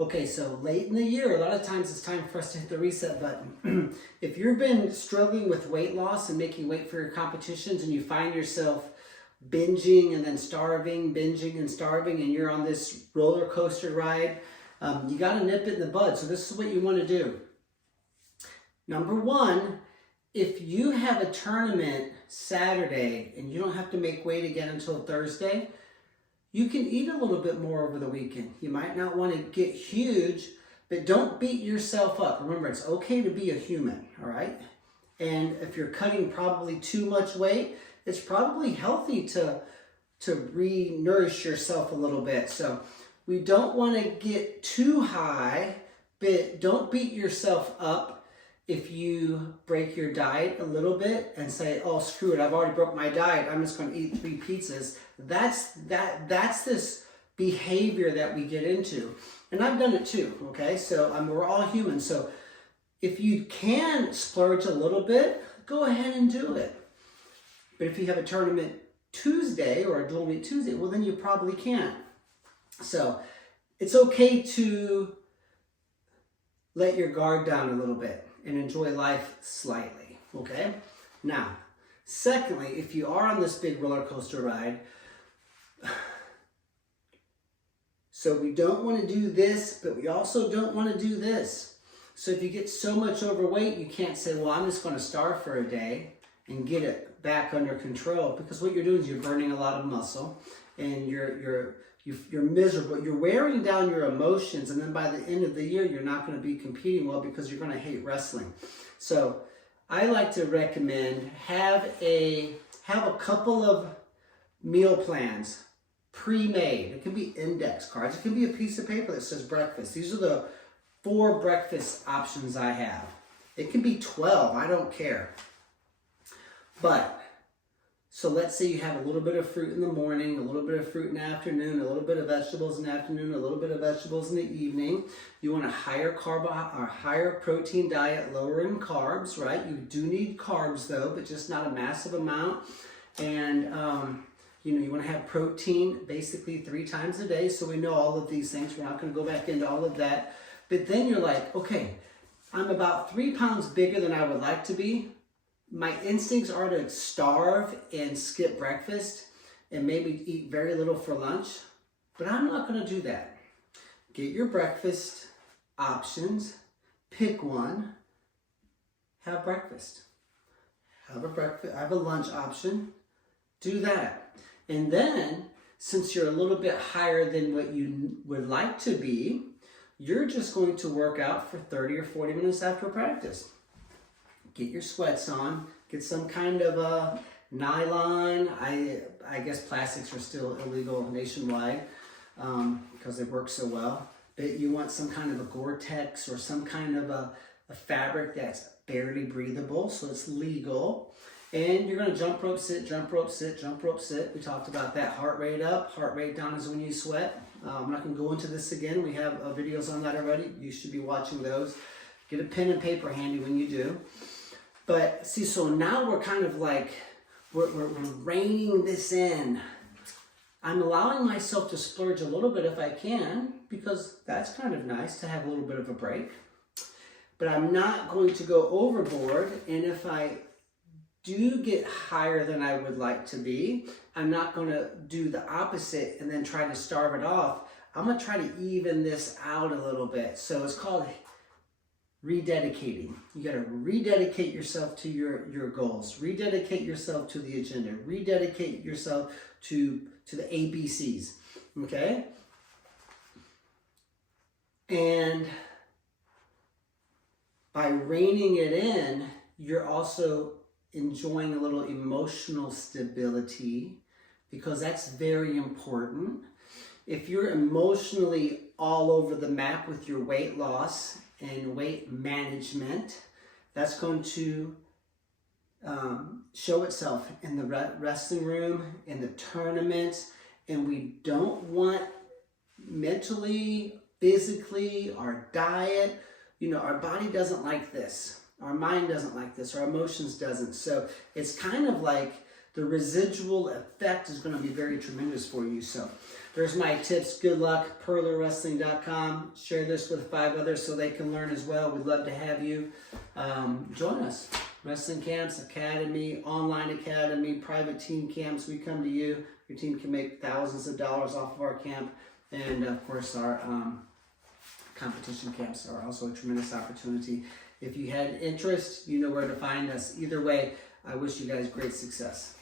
Okay, so late in the year, a lot of times it's time for us to hit the reset button. If you've been struggling with weight loss and making weight for your competitions and you find yourself binging and then starving, binging and starving, and you're on this roller coaster ride, you got to nip it in the bud. So this is what you want to do. Number one, if you have a tournament Saturday and you don't have to make weight again until Thursday, you can eat a little bit more over the weekend. You might not want to get huge, but don't beat yourself up. Remember, it's okay to be a human, all right? And if you're cutting probably too much weight, it's probably healthy to re-nourish yourself a little bit. So we don't want to get too high, but don't beat yourself up if you break your diet a little bit and say, oh, screw it, I've already broke my diet, I'm just going to eat 3 pizzas. That's this behavior that we get into. And I've done it too, okay? So we're all human. So if you can splurge a little bit, go ahead and do it. But if you have a tournament Tuesday or a dual meet Tuesday, well, then you probably can't. So it's okay to let your guard down a little bit and enjoy life slightly, okay? Now, secondly, if you are on this big roller coaster ride, so we don't want to do this, but we also don't want to do this. So if you get so much overweight, you can't say, well, I'm just going to starve for a day and get it back under control, because what you're doing is you're burning a lot of muscle and you're miserable. You're wearing down your emotions, and then by the end of the year, you're not going to be competing well because you're going to hate wrestling. So I like to recommend have a couple of meal plans pre-made. It can be index cards. It can be a piece of paper that says breakfast. These are the 4 breakfast options I have. It can be 12. I don't care. But so let's say you have a little bit of fruit in the morning, a little bit of fruit in the afternoon, a little bit of vegetables in the afternoon, a little bit of vegetables in the evening. You want a higher higher protein diet, lower in carbs, right? You do need carbs though, but just not a massive amount. And you want to have protein basically 3 times a day. So we know all of these things. We're not going to go back into all of that. But then you're like, okay, I'm about 3 pounds bigger than I would like to be. My instincts are to starve and skip breakfast and maybe eat very little for lunch, but I'm not going to do that. Get your breakfast options, pick one, have breakfast. Have a lunch option, do that. And then, since you're a little bit higher than what you would like to be, you're just going to work out for 30 or 40 minutes after practice. Get your sweats on, get some kind of a nylon. I guess plastics are still illegal nationwide because they work so well. But you want some kind of a Gore-Tex or some kind of a fabric that's barely breathable, so it's legal. And you're going to jump rope sit, jump rope sit, jump rope sit. We talked about that. Heart rate up, heart rate down is when you sweat. I'm not going to go into this again. We have videos on that already. You should be watching those. Get a pen and paper handy when you do. But see, so now we're kind of like, we're reining this in. I'm allowing myself to splurge a little bit if I can, because that's kind of nice to have a little bit of a break. But I'm not going to go overboard, and if I do get higher than I would like to be, I'm not going to do the opposite and then try to starve it off. I'm going to try to even this out a little bit. So it's called rededicating. You got to rededicate yourself to your goals. Rededicate yourself to the agenda. Rededicate yourself to the ABCs. Okay? And by reining it in, you're also enjoying a little emotional stability, because that's very important. If you're emotionally all over the map with your weight loss and weight management, that's going to show itself in the wrestling room, in the tournaments, and we don't want mentally, physically, our diet, our body doesn't like this. Our mind doesn't like this. Our emotions doesn't. So it's kind of like the residual effect is going to be very tremendous for you. So there's my tips. Good luck. PurlerWrestling.com. Share this with 5 others so they can learn as well. We'd love to have you join us. Wrestling camps, academy, online academy, private team camps. We come to you. Your team can make thousands of dollars off of our camp. And of course, our competition camps are also a tremendous opportunity. If you had interest, you know where to find us. Either way, I wish you guys great success.